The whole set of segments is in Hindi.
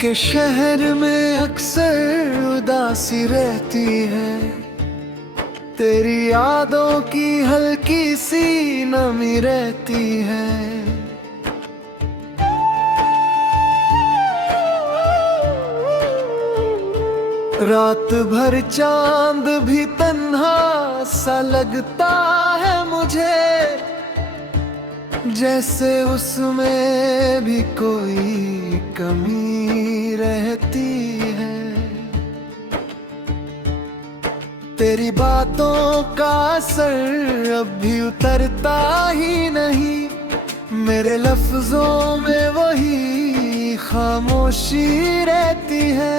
के शहर में अक्सर उदासी रहती है, तेरी यादों की हल्की सी नमी रहती है। रात भर चांद भी तन्हा सा लगता है मुझे, जैसे उसमें भी कोई कमी रहती है। तेरी बातों का असर अब भी उतरता ही नहीं, मेरे लफ्जों में वही खामोशी रहती है।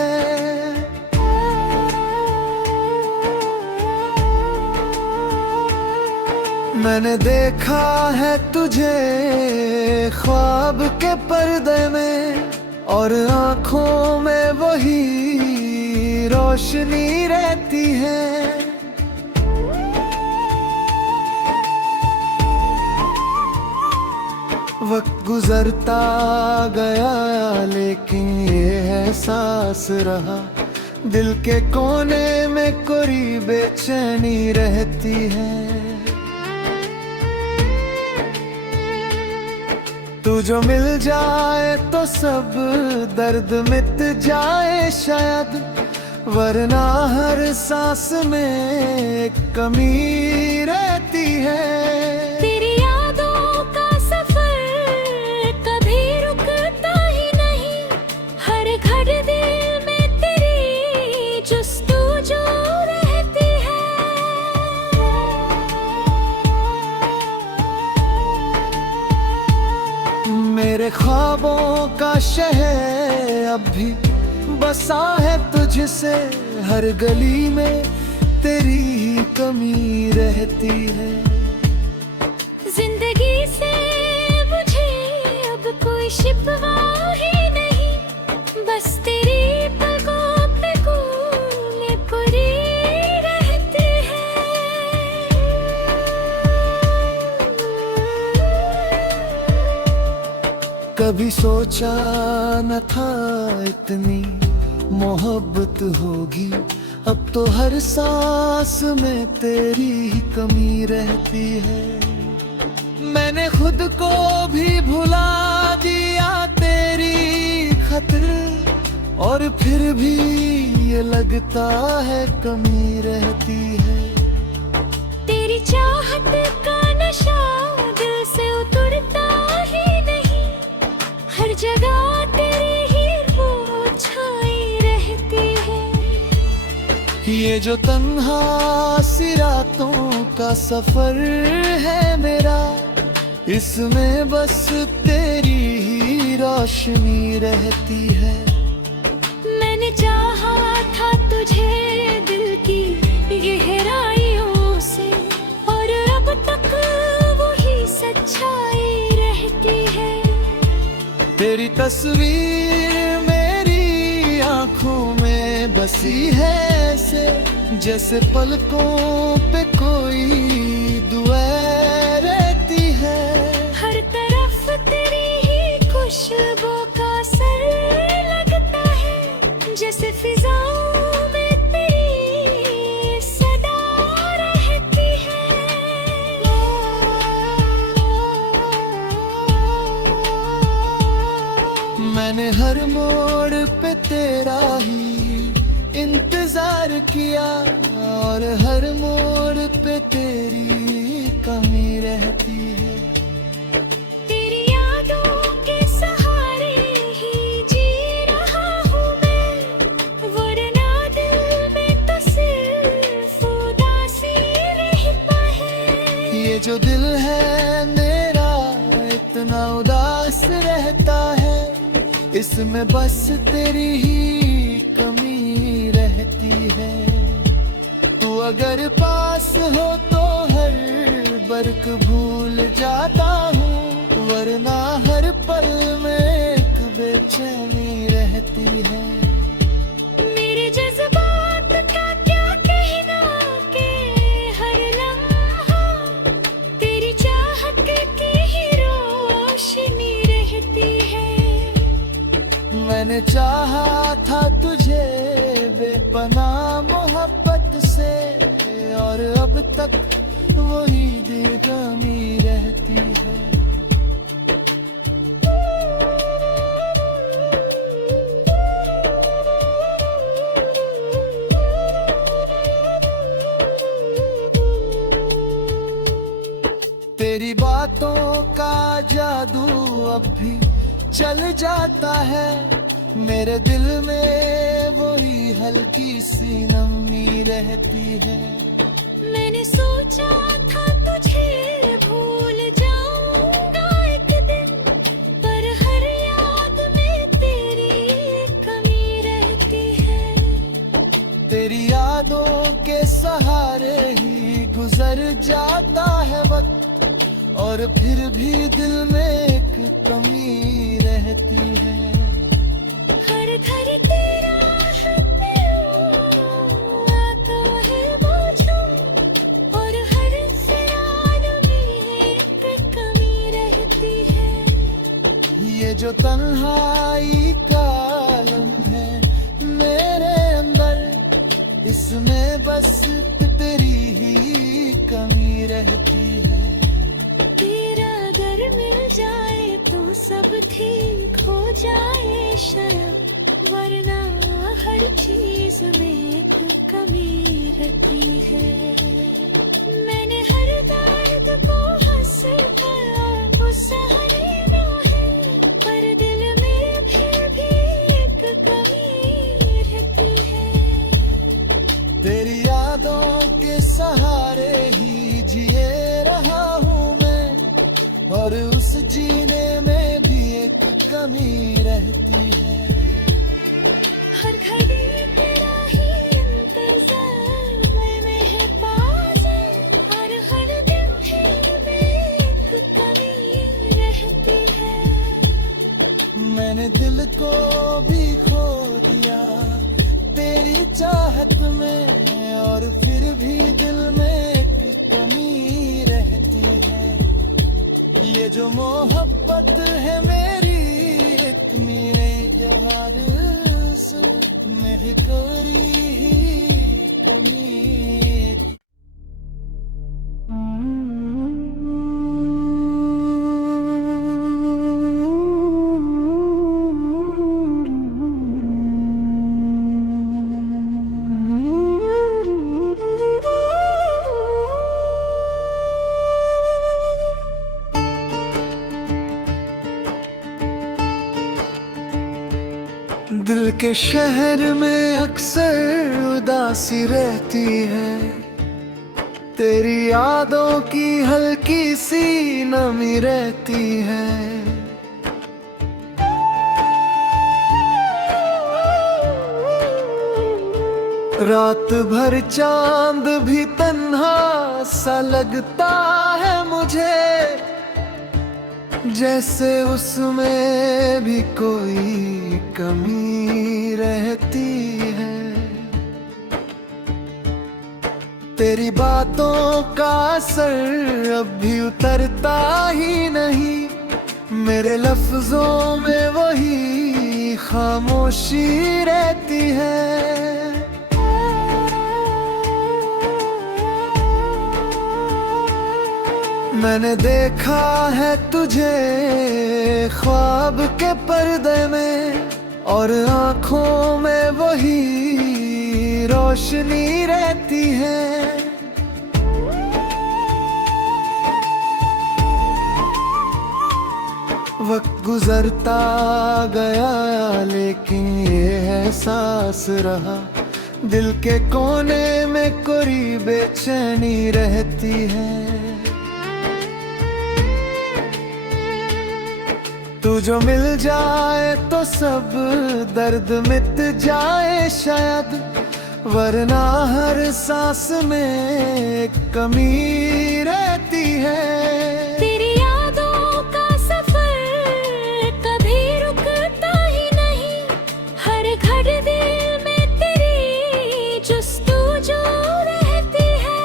मैंने देखा है तुझे ख्वाब के पर्दे में, और आंखों में वही रोशनी रहती है। वक्त गुजरता गया लेकिन ये एहसास रहा, दिल के कोने में कोई बेचैनी रहती है। तू जो मिल जाए तो सब दर्द मिट जाए शायद, वरना हर सांस में एक कमी रहती है। तेरी यादों का सफर कभी रुकता ही नहीं, हर घड़ी दिल में तेरी जुस्तजू रहती है। मेरे ख्वाबों का शहर अब भी बसा है तुझसे, हर गली में तेरी ही कमी रहती है। जिंदगी से मुझे अब कोई शिकवा ही नहीं, बस तेरी पलकों पे गूंगे पड़ी रहती है। कभी सोचा न था इतनी मोहब्बत होगी, अब तो हर सांस में तेरी ही कमी रहती है। मैंने खुद को भी भुला दिया तेरी खातिर, और फिर भी ये लगता है कमी रहती है। तेरी चाहत का नशा दिल से उतरता ही नहीं, हर जगह तेरी ही वो छाई रहती है। ये जो तन्हा सी रातों का सफर है मेरा, इसमें बस तेरी ही रोशनी रहती है। मैंने चाहा था तुझे दिल की गहराइयों से, और अब तक वही सच्चाई रहती है। तेरी तस्वीर मेरी आंखों में बसी है ऐसे, जैसे पलकों पे कोई दुआ रहती है। हर तरफ तेरी ही खुशबू का असर लगता है, जैसे फिजाओं में तेरी सदा रहती है। मैंने हर मोड़ पे तेरा ही इंतजार किया, और हर मोड़ पे तेरी कमी रहती है। तेरी यादों के सहारे ही जी रहा हूँ मैं, वरना दिल में तो सिर्फ उदासी रहता है। ये जो दिल है मेरा इतना उदास रहता है, इसमें बस तेरी ही कमी रहती है। तू अगर पास हो तो हर बर्क भूल जाता हूँ, वरना हर पल में एक बेचैनी रहती है। मेरे जज्बात का क्या कहना कि हर लम्हा तेरी चाहत की ही रोशनी रहती है। मैंने चाहा था तुझे बेपनाह मोहब्बत से, और अब तक वही दिलगमी रहती है। तेरी बातों का जादू अब भी चल जाता है, मेरे दिल में वही हल्की सी नमी रहती है। मैंने सोचा था तुझे भूल जाऊंगा एक दिन, पर हर याद में तेरी कमी रहती है। तेरी यादों के सहारे ही गुजर जाता है वक्त, और फिर भी दिल में एक कमी रहती है। हर घड़ी तेरा हाथ आता है मौजूद, और हर सराल में एक कमी रहती है। ये जो तन्हाई का आलम है मेरे अंदर, इसमें बस तेरी ही कमी रहती है। तेरा अगर मिल जाए तो सब ठीक हो जाए शायद, वरना हर चीज में एक कमी रहती है। मैंने हर दर्द को हंस कर उस सहना है, पर दिल में फिर भी एक कमी रहती है। तेरी यादों के सहारे ही जिए रहा हूँ मैं, और उस जीने में भी एक कमी रहती है। हर घड़ी तेरा ही इंतजार में है पास, और हर दिन दिल में एक कमी रहती है। मैंने दिल को भी खो दिया तेरी चाहत में, और फिर भी दिल में एक कमी रहती है। ये जो मोहब्बत है मेरी इतनी याद में करी ही कमी। दिल के शहर में अक्सर उदासी रहती है, तेरी यादों की हल्की सी नमी रहती है। रात भर चांद भी तन्हा सा लगता है मुझे, जैसे उसमें भी कोई कमी रहती है। तेरी बातों का असर अब भी उतरता ही नहीं, मेरे लफ्जों में वही खामोशी रहती है। मैंने देखा है तुझे ख्वाब के पर्दे में, और आँखों में वही रोशनी रहती है। वक्त गुजरता गया लेकिन ये एहसास रहा, दिल के कोने में कोई बेचैनी रहती है। तू जो मिल जाए तो सब दर्द मिट जाए शायद, वरना हर सांस में एक कमी रहती है। तेरी यादों का सफर कभी रुकता ही नहीं, हर घड़ी दिल में तेरी जुस्तजू रहती है।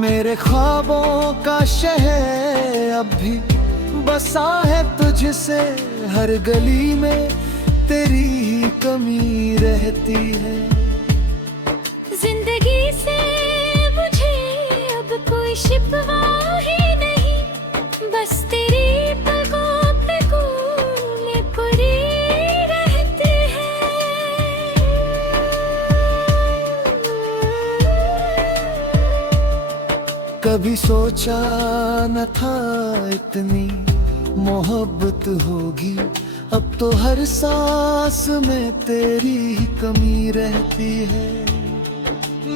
मेरे ख्वाबों का शहर अब भी बसा है तुझसे, हर गली में तेरी ही कमी रहती है। जिंदगी से मुझे अब कोई शिकवा ही नहीं, बस तेरी पलकों पे कूले पड़ी रहती है। कभी सोचा न था इतनी मोहब्बत होगी, अब तो हर सांस में तेरी ही कमी रहती है।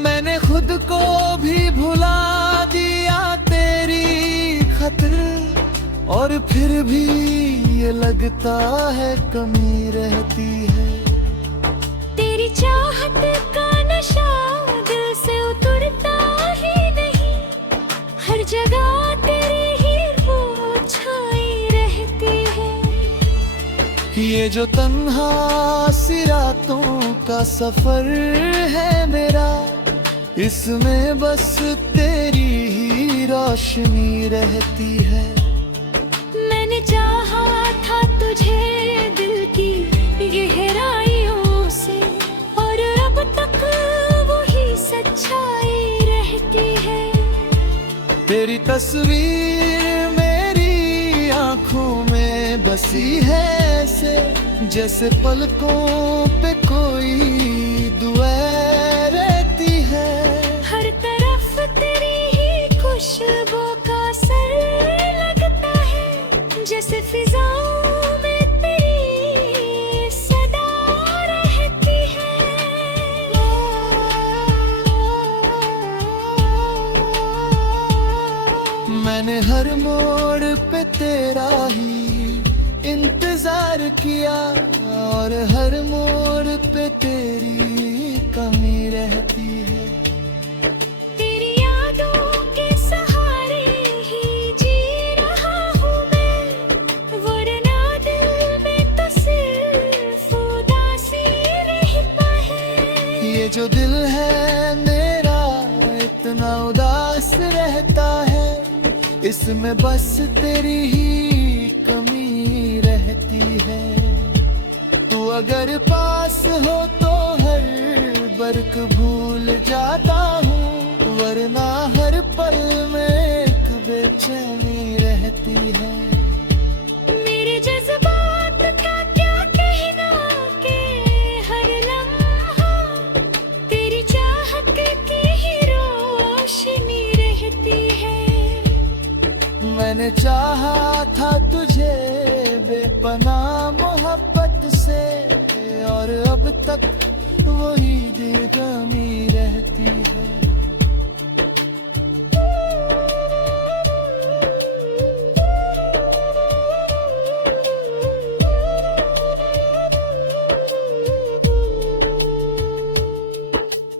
मैंने खुद को भी भुला दिया तेरी खातिर, और फिर भी ये लगता है कमी रहती है। तेरी चाहत का नशा दिल से उतरता ही नहीं, हर जगह तेरी ही वो छाई रहती है। ये जो तन्हा सी रातों का सफर है मेरा, इसमें बस तेरी ही रोशनी रहती है। मैंने चाहा था तुझे दिल की गहराइयों से, और अब तक वही सच्चाई रहती है। तेरी तस्वीर मेरी आंखों में बसी है ऐसे, जैसे पलकों पे कोई दुआ रहती है। हर तरफ तेरी ही खुशबू का असर लगता है, जैसे फिजाओं में तेरी सदा रहती है। मैंने हर मोड़ पे तेरा ही इंतजार किया, और हर मोड़ पे तेरी कमी रहती है। तेरी यादों के सहारे ही जी रहा हूँ मैं, वरना दिल में तो सिर्फ उदासी रहता है। ये जो दिल है मेरा इतना उदास रहता है, इसमें बस तेरी ही कमी रहती है। तू अगर पास हो तो हर बर्क भूल जाता हूँ, वरना हर पल में एक बेचैनी रहती है। मेरे जज्बात का क्या कहना कि हर लम्हा तेरी चाहत की ही रोशनी रहती है। मैंने चाहा था तुझे बेपनाह मोहब्बत से, और अब तक वही बेगमी रहती है।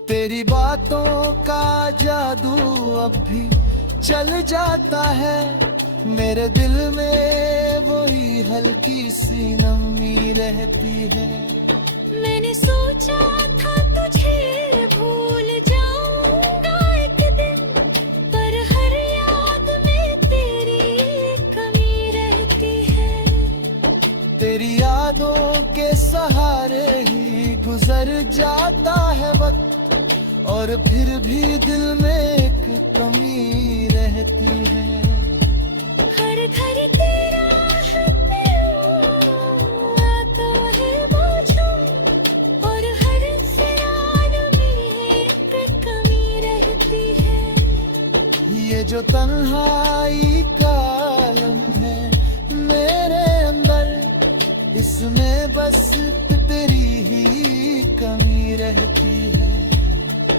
तेरी बातों का जादू अब भी चल जाता है, मेरे दिल में वही हल्की सी नमी रहती है। मैंने सोचा था तुझे भूल जाऊंगा एक दिन, पर हर याद में तेरी कमी रहती है। तेरी यादों के सहारे ही गुजर जाता है वक्त, और फिर भी दिल में एक कमी रहती है। हर घर तेरा हाथ आता है मौजूद, और हर सरान में एक कमी रहती है। ये जो तन्हाई का आलम है मेरे अंदर, इसमें बस तेरी ही कमी रहती है।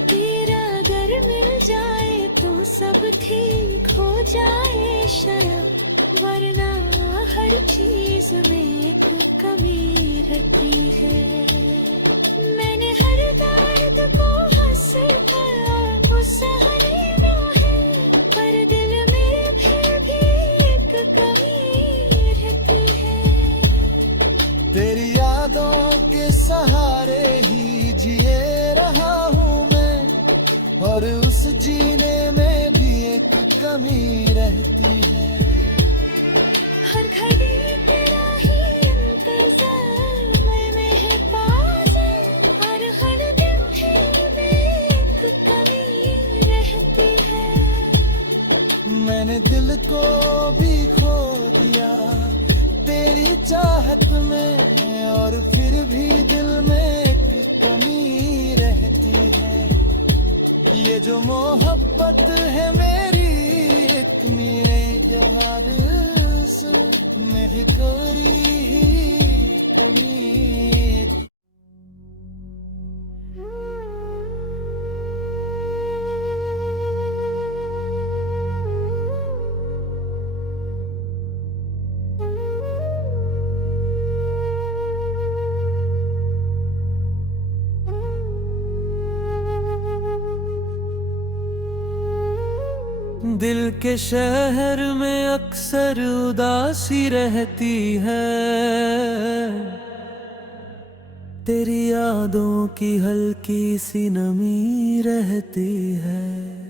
तेरा अगर मिल जाए तो सब ठीक हो जाए शायद, वरना हर चीज में एक कमी रहती है। मैंने हर दर्द को हंस कर सहना है, पर दिल में फिर भी एक कमी रहती है। तेरी यादों के सहारे ही जिए रहा हूँ मैं, और उस जीने में भी एक कमी रहती है। ये जो मोहब्बत है मेरी एक मेरे यार सुन मैं करी ही उम्मीद। दिल के शहर में अक्सर उदासी रहती है, तेरी यादों की हल्की सी नमी रहती है।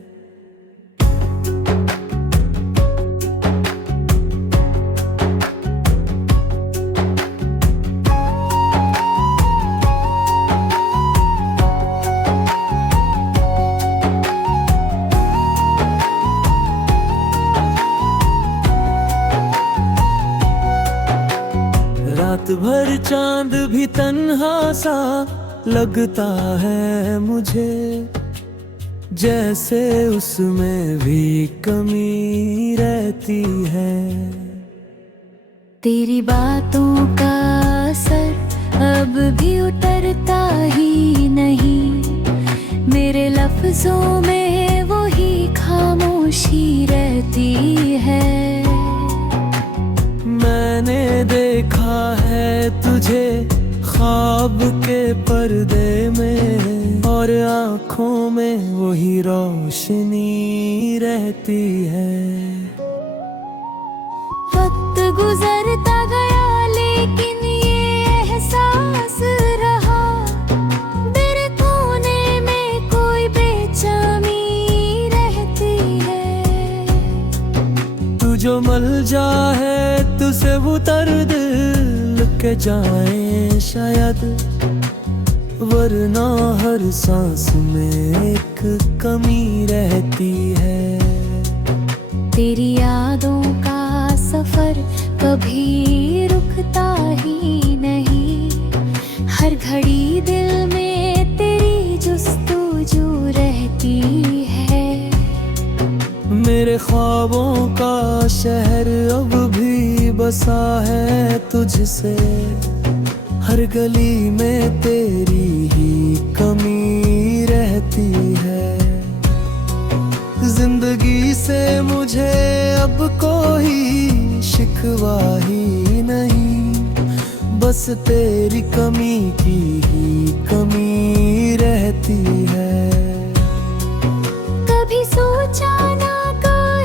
रात भर चांद भी तन्हा सा लगता है मुझे, जैसे उसमें भी कमी रहती है। तेरी बातों का असर अब भी उतरता ही नहीं, मेरे लफ्जों में वो ही खामोशी रहती है। मैंने देखा है तुझे ख्वाब के पर्दे में, और आँखों में वही रोशनी रहती है। वक्त गुजरता गया लेकिन ये एहसास रहा, मेरे कोने में कोई बेचैनी रहती है। तू जो मलजा है तुझसे उतर दिल के जाए शायद, वरना हर सांस में एक कमी रहती है। तेरी यादों का सफर कभी रुकता ही नहीं, हर घड़ी दिल में तेरी जुस्तजू रहती है। मेरे ख्वाबों का शहर अब भी बसा है तुझसे, हर गली में तेरी ही कमी रहती है। जिंदगी से मुझे अब कोई शिकवा ही नहीं, बस तेरी कमी की ही कमी रहती है। कभी सोचा ना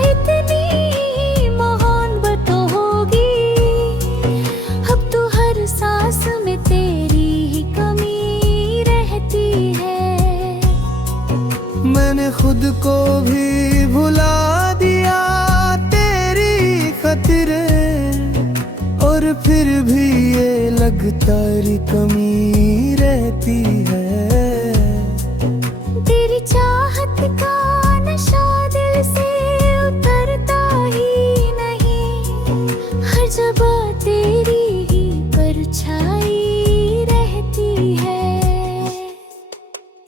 इतनी मोहब्बत होगी, अब तो हर सांस में तेरी ही कमी रहती है। मैंने खुद को भी भुला दिया तेरी खातिरे, और फिर भी ये लगता री कमी रहती है। तेरी चाहत का नशा दिल से उतरता ही नहीं, हर जगह तेरी ही परछाई रहती है।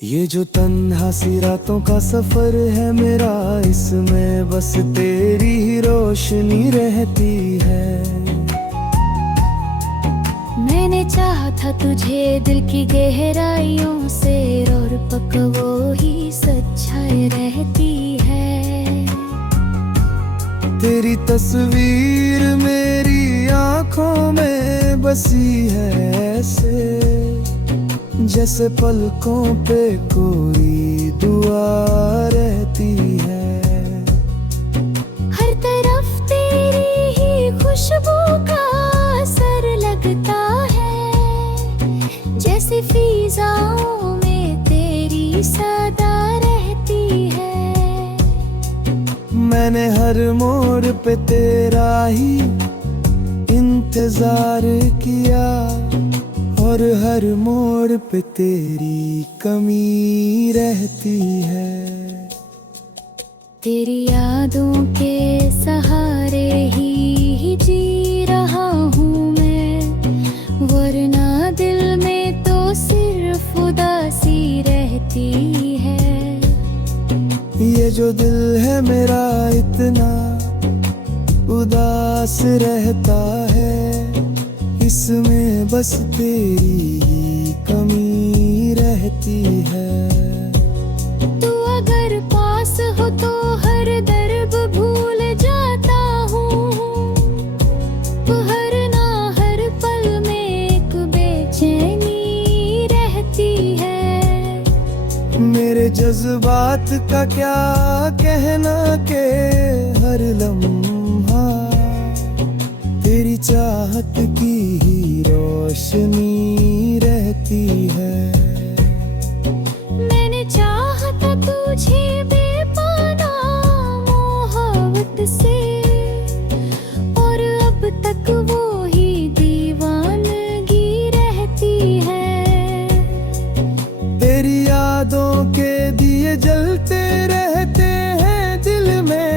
ये जो तन्हा सी रातों का सफर है मेरा, इसमें बस तेरी ही रोशनी रहती है। मैंने चाहा था तुझे दिल की गहराइयों से, और पक वो ही सच्चाई रहती है। तेरी तस्वीर मेरी आंखों में बसी है ऐसे, जैसे पलकों पे कोई दुआ रहती है। हर तरफ तेरी ही खुशबू का असर लगता है, जैसे फिजाओं में तेरी सदा रहती है। मैंने हर मोड़ पे तेरा ही इंतजार किया, और हर मोड़ पे तेरी कमी रहती है। तेरी यादों के सहारे ही जी रहा हूँ मैं, वरना दिल में तो सिर्फ उदासी रहती है। जो दिल है मेरा इतना उदास रहता है, इसमें बस तेरी ही कमी रहती है। तू अगर पास हो तो हर दर्द भूल जाता हूँ, हर ना हर पल में एक बेचैनी रहती है। मेरे जज्बात का क्या कहना के हर लम्हा तेरी चाहत की ही रोशनी रहती है। मैंने चाहा था तुझे बेपनाह मोहब्बत से, और अब तक वो ही दीवानगी रहती है। तेरी यादों के दिए जलते रहते हैं दिल में,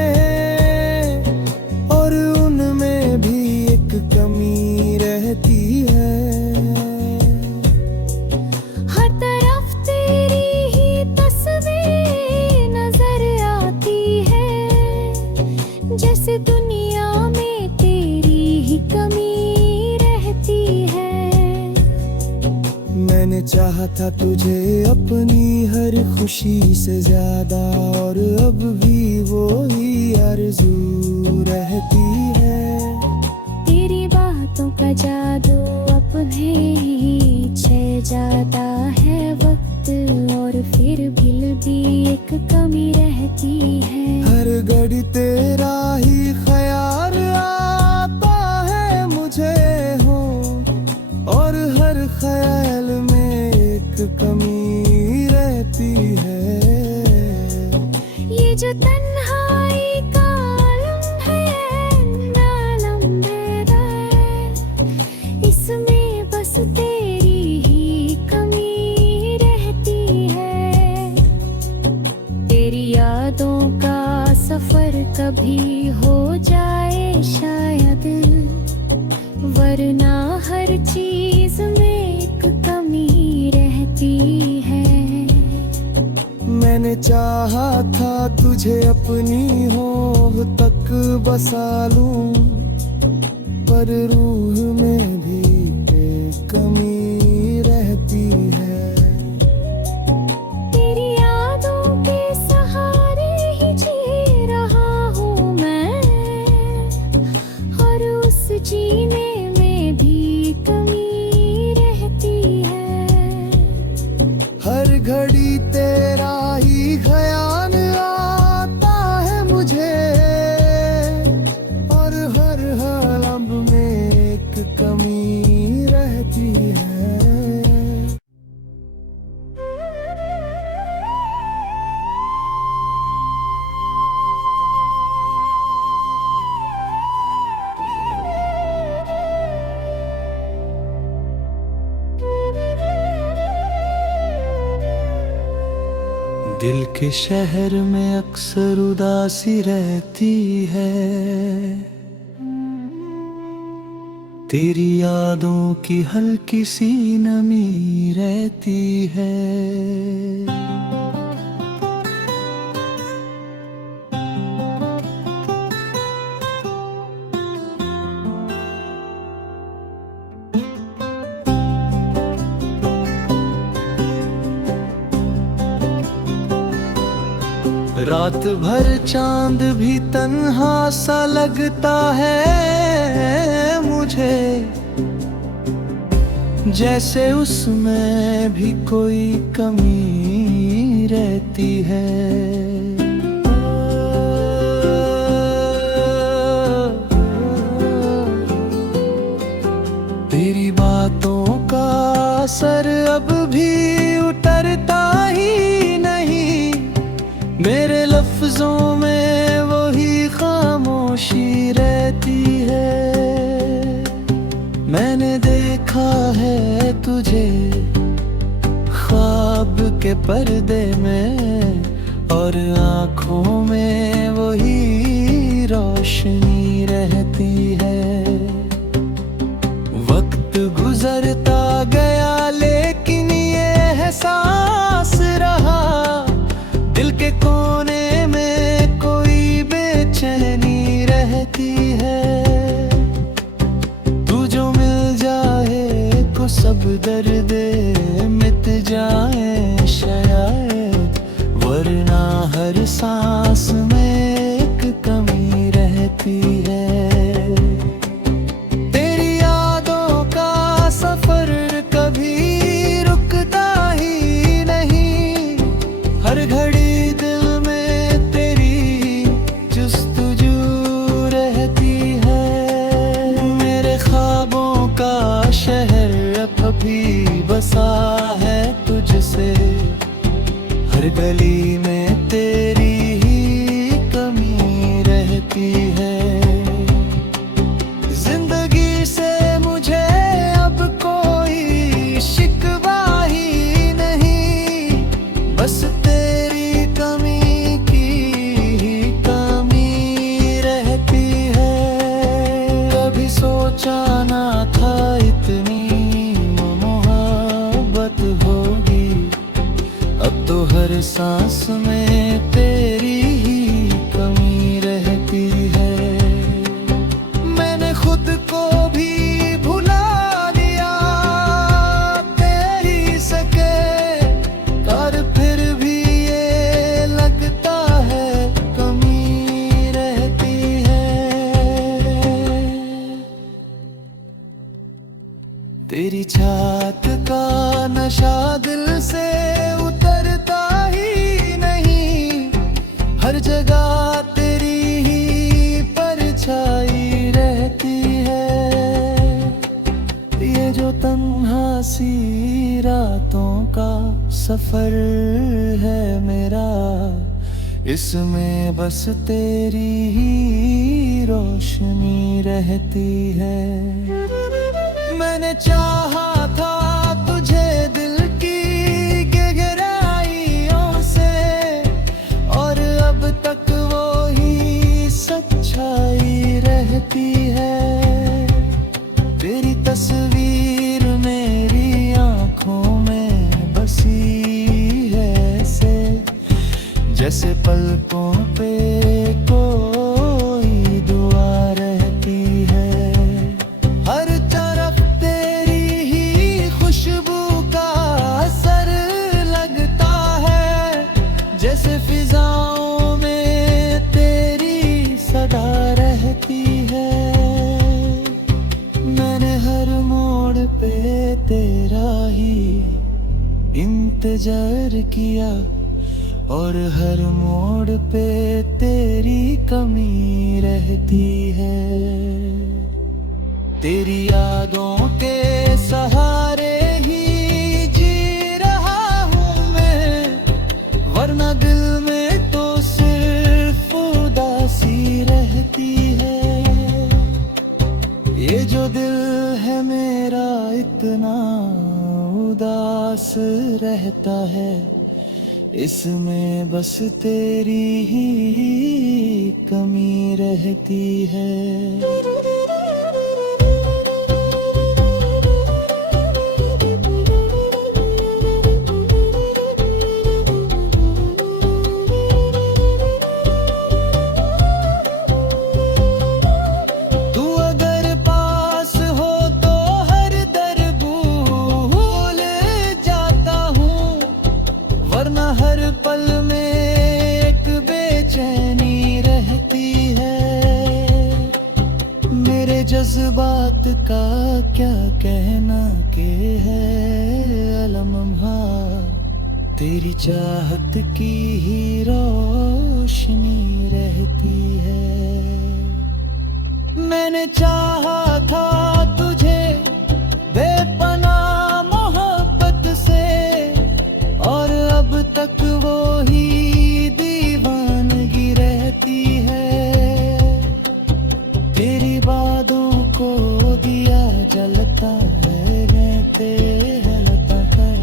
और उनमें भी एक कमी रहती है। हर तरफ तेरी ही तस्वीर नजर आती है, जैसे दुनिया में तेरी ही कमी रहती है। मैंने चाहा था तुझे अपनी हर खुशी से ज्यादा, और अब भी वो ही आरज़ू रहती है। तेरी बातों का जादू अपने ही छह जाता है वक्त, और फिर भी एक कमी रहती है। हर घड़ी तेरा ही ख्याल आता है मुझे हो, और हर ख्याल में एक कमी रहती है। ये जो तन्हाई का आलम है ना लंबेदा है, इसमें बस तेरी ही कमी रहती है। तेरी यादों का सफर कभी हो जाए शायद, वरना हर चीज में एक कमी रहती है। मैंने चाहा था तुझे अपनी होंठ तक बसा लूं, पर रूह में भी एक कमी रहती है। तेरी यादों के सहारे ही जी रहा हूँ मैं, और उस जीने में भी कमी रहती है। हर घड़ी तेरा ही ख्याल आता है मुझे, और हर लब में एक कमी रहती है। दिल के शहर में अक्सर उदासी रहती है, तेरी यादों की हल्की सी नमी रहती है। रात भर चांद भी तन्हा सा लगता है मुझे, जैसे उसमें भी कोई कमी रहती है। तेरी बातों का असर अब भी उतरता ही नहीं, मेरे लफ्जों में वही खामोशी रहती है। मैंने देखा है तुझे ख्वाब के पर्दे में, और आँखों में वही रोशनी रहती है। वक्त गुजरता गया लेकिन ये एहसास रहा, दिल के कोने में गली में तेरी ही कमी रहती है। जिंदगी से मुझे अब कोई शिकवा ही नहीं, बस तेरी कमी की ही कमी रहती है। कभी सोचा ना था इतनी मोहब्बत होगी, अब तो हर सांस में तेरी ही कमी रहती है। मैंने खुद को भी भुला दिया तेरी सके, और फिर भी ये लगता है कमी रहती है। तेरी छात का नशा दिल से उतरता ही नहीं, हर जगह तेरी ही परछाई रहती है। ये जो तन्हा सी रातों का सफर है मेरा, इसमें बस तेरी ही रोशनी रहती है। मैंने चाहा था तुझे दिल की गहराइयों से, और अब तक वो ही सच्चाई रहती है। तेरी तस्वीर मेरी आंखों में बसी है ऐसे, जैसे पलकों पे कोई दुआ रहती है। हर तरफ तेरी ही खुशबू का असर लगता है, जैसे फिजाओं में तेरी सदा रहती है। मैंने हर मोड़ पे तेरा ही इंतजार किया, और हर मोड़ पे तेरी कमी रहती है। तेरी यादों के सहारे ही जी रहा हूँ मैं, वरना दिल में तो सिर्फ उदासी रहती है। ये जो दिल है मेरा इतना उदास रहता है, इसमें बस तेरी ही कमी रहती है। हर पल में एक बेचैनी रहती है। मेरे जज्बात का क्या कहना के है अलमहा, तेरी चाहत की ही रोशनी रहती है। मैंने चाहा था तुझे बेपनाह मोहब्बत से, और अब तक वो ही दीवानगी रहती है। तेरी बातों को दिया जलता है, रहते हलता है,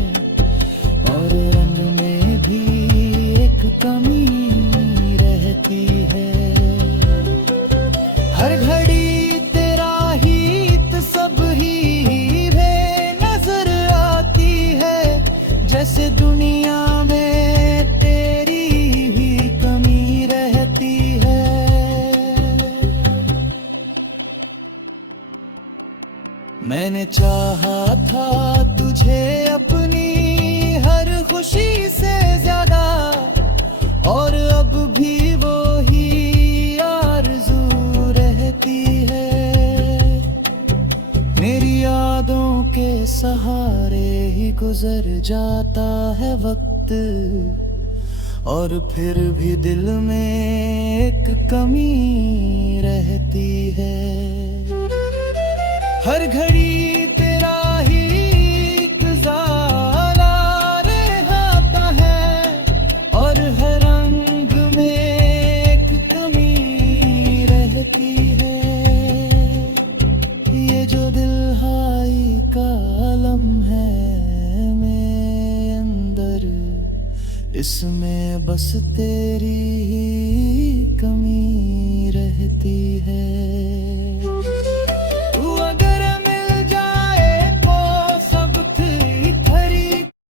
और रंग में भी एक कमी रहती है। हर घड़ी तेरा ही सब ही वे नजर आती है, जैसे दुनिया में तेरी ही कमी रहती है। मैंने चाहा था तुझे अपनी हर खुशी से ज्यादा, और अब भी वो ही आरज़ू रहती है। मेरी यादों के सहारे ही गुजर जाता है वक्त, और फिर भी दिल में एक कमी रहती है। हर घड़ी तेरा ही ज़ाला रहता है, इसमें बस तेरी ही कमी रहती है।